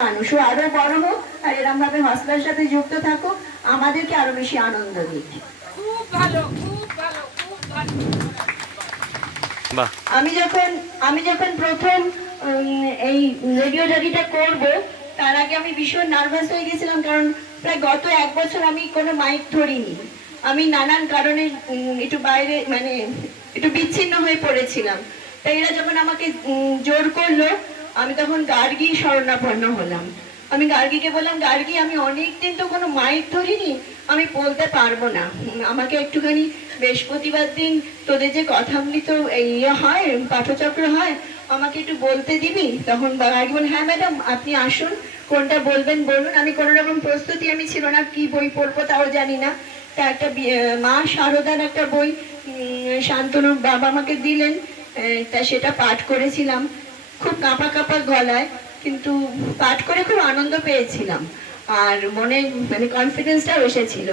মানুষ। ও আরও বড় হোক আর এরম ভাবে হসলার সাথে যুক্ত থাকুক আমাদেরকে আরও বেশি আনন্দ দিক। খুব ভালো খুব ভালো খুব ভালো। বাহ। আমি যখন আমি যখন প্রথম এই রেডিও জারিটা করব তার আগে আমি ভীষণ নার্ভাস হয়ে গেছিলাম কারণ প্রায় গত এক বছর আমি কোনো মাইক ধরিনি। আমি নানান কারণে একটু বাইরে মানে একটু বিচ্ছিন্ন হয়ে পড়েছিলাম। তাই এরা যখন আমাকে জোর করল আমি তখন গার্গী শরণাপন্ন হলাম। আমি গার্গীকে বললাম গার্গী আমি অনেকদিন তো কোনো মাইক ধরিনি আমি বলতে পারব না। আমাকে একটুখানি বৃহস্পতিবার দিন তোদের যে কথামৃত ইয়ে হয় পাঠচক্র হয় আমাকে একটু বলতে দিবি? তখন গার্গী বল হ্যাঁ ম্যাডাম আপনি আসুন কোনটা বলবেন বলুন। আমি কোনো রকম প্রস্তুতি আমি ছিল না কি বই পড়ব তাও জানি না। তা একটা মা শারদার একটা বই উম, শান্তনুর বাবা আমাকে দিলেন তা সেটা পাঠ করেছিলাম। খুব কাঁপা কাঁপা গলায়, কিন্তু পাঠ করে খুব আনন্দ পেয়েছিলাম। আর মনে মানে কনফিডেন্সটাও এসেছিল।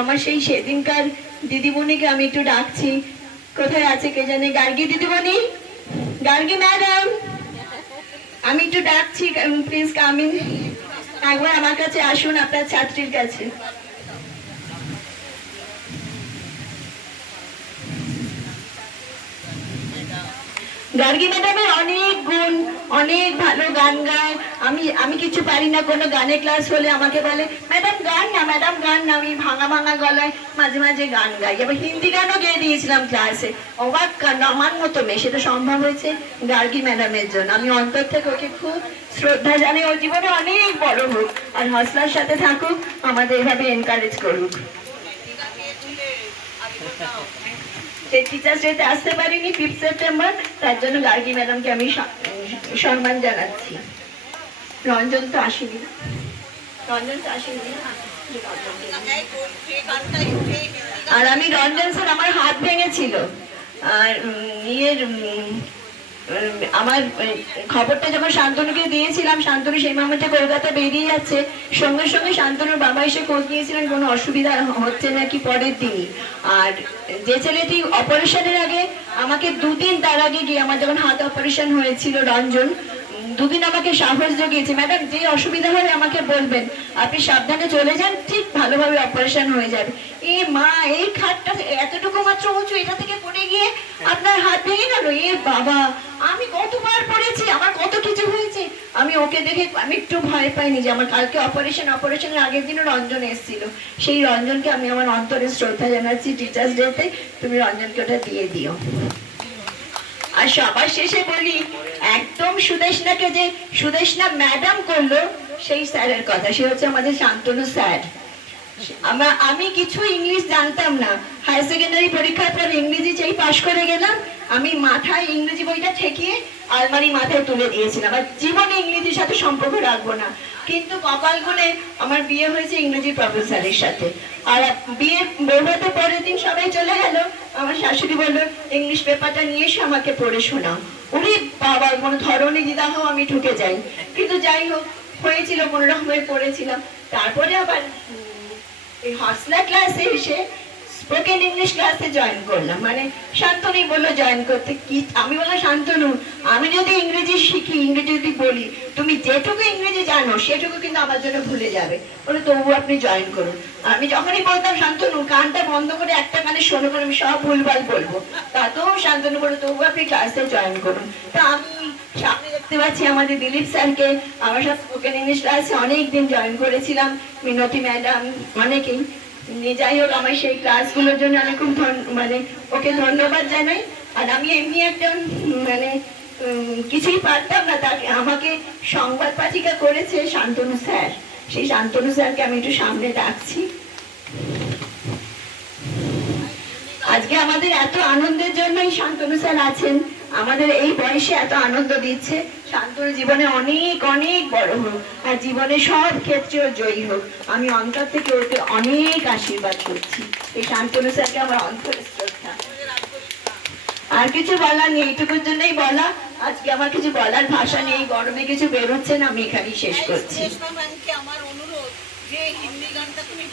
আমার সেই সেদিনকার দিদিমণিকে আমি একটু ডাকছি। কোথায় আছে কে জানে? গার্গী দিদিমণি? গার্গী ম্যাডাম? আমি একটু ডাকছি প্লিজ কামিন একবার আমার কাছে আসুন, আপনার ছাত্রীর কাছে। গার্গী ম্যাডামের অনেক গুণ অনেক ভালো গান গায়। আমি আমি কিছু পারি না কোনো গানে ক্লাস হলে আমাকে বলে ম্যাডাম গান না ম্যাডাম গান না। আমি ভাঙা ভাঙা গলায় মাঝে মাঝে গান গাই। এবার হিন্দি গানও গেয়ে দিয়েছিলাম ক্লাসে অবাক কাণ্ড, আমার মতো মেয়ে। সেটা সম্ভব হয়েছে গার্গী ম্যাডামের জন্য। আমি অন্তর থেকে ওকে খুব শ্রদ্ধা জানি ওর জীবনে অনেক বড় হোক আর হসলার সাথে থাকুক আমাদের এভাবে এনকারেজ করুক। আসতে গার্গী ম্যাডামকে আমি জানাচ্ছি। রঞ্জন তো আসেনি আর আমি রঞ্জন স্যার, আমার হাত ভেঙেছিল। আর ইয়ের আমার খবরটা যখন শান্তনুকে দিয়েছিলাম, শান্তনু সেই মামাতে কলকাতা বেরিয়ে যাচ্ছে। সঙ্গে সঙ্গে শান্তনুর বাবা এসে খোঁজ নিয়েছিলেন, কোনো অসুবিধা হচ্ছে নাকি পরের দিনই। আর যে ছেলেটি অপারেশনের আগে আমাকে দুদিন তার আগে গিয়ে, আমার যখন হাত অপারেশন হয়েছিল রঞ্জন দুদিন আমাকে সাহস জুগিয়েছে। ম্যাডাম, যে অসুবিধা হবে আমাকে বলবেন। আপনি সাবধানে চলে যান, ঠিক ভালোভাবে অপারেশন হয়ে যাবে। এ মা, এই খাটটা এতটুকু মাত্র উঁচু, এটা থেকে পড়ে গিয়ে আপনার হাত ভেঙে গেল? এ বাবা, আমি কতবার পড়েছি, আমার কত কিছু হয়েছে। আমি ওকে দেখে আমি একটু ভয় পাইনি যে আমার কালকে অপারেশন অপারেশনের আগের দিনও রঞ্জন এসেছিল। সেই রঞ্জনকে আমি আমার অন্তরে শ্রদ্ধা জানাচ্ছি। টিচার্স ডেতে তুমি রঞ্জনকে ওটা দিয়ে দিও। আর সবার শেষে বলি একদম সুদেশনাকে যে সুদেশনা ম্যাডাম করল, সেই স্যারের কথা। সে হচ্ছে আমাদের শান্তনু স্যার। আমরা, আমি কিছু ইংলিশ জানতাম না। হায়ার সেকেন্ডারি পরীক্ষার পর ইংরেজি চাই পাশ করে গেলাম, আমি মাথায় ইংরেজি বইটা ঠেকিয়ে আলমারি মাথায় তুলে দিয়েছিলাম। আর জীবনে ইংরেজির সাথে সম্পর্ক রাখব না। কিন্তু কপাল গুনে আমার বিয়ে হয়েছে ইংরেজি প্রফেসরের সাথে। আর বিয়ে বৌভাতে পরের দিন সবাই চলে গেল। আমার শাশুড়ি বলল, ইংলিশ পেপারটা নিয়ে এসে, আমাকে পড়ে শোনাও। উনি বাবার কোনো ধরনের দিদাহ আমি ঢুকে যাই। কিন্তু যাই হোক, হয়েছিল কোনো রকমের পড়েছিলাম। তারপরে আবার এই হসলা ক্লাসে এসে স্পোকেন ইংলিশ ক্লাসে জয়েন করলাম। মানে শান্তনুই বলল জয়েন করতে কি? আমি বললাম, শান্তনু, আমি যদি ইংরেজি শিখি, ইংরেজি যদি বলি, তুমি যেটুকু ইংরেজি জানো, সেটুকু কিন্তু আমার জন্য ভুলে যাবে। বলে তবু আপনি জয়েন করুন। আমি যখনই বলতাম, শান্তনু, কানটা বন্ধ করে একটা কানে শোনো, করে আমি সব ভুলভাল বলব। তাতেও শান্তনু বলে তবু আপনি ক্লাসে জয়েন করুন। তা আমি আমাদের দিলীপ স্যারকে। আমার সাথে স্পোকেন ইংলিশ ক্লাসে অনেক দিন জয়েন করেছিলাম। মিনতি ম্যাডাম অনেকেই। যাই হোক, আমার সেই ক্লাসগুলোর জন্য মানে ওকে ধন্যবাদ জানাই। আর আমি এমনি একজন মানে কিছুই পারতাম না। তাকে, আমাকে সংবাদ পাঠিকা করেছে শান্তনু স্যার। সেই শান্তনু স্যারকে আমি একটু সামনে ডাকছি। আজকে আমাদের এত আনন্দের জন্যই শান্তনু স্যার আছেন। আমাদের এই বয়সে এত আনন্দ দিচ্ছে, শান্তর জীবনে অনেক অনেক বড় হোক, আর জীবনে সব ক্ষেত্রেও জয়ী হোক। আমি অন্তর থেকে ওকে অনেক আশীর্বাদ করছি। এই শান্তনু স্যারকে আমার অন্তরের শ্রদ্ধা। আর কিছু বলার নেই, এইটুকুর জন্যই বলা। আজকে আমার কিছু বলার ভাষা নেই, গরমে কিছু বেরোচ্ছে না, আমি এখানেই শেষ করছি।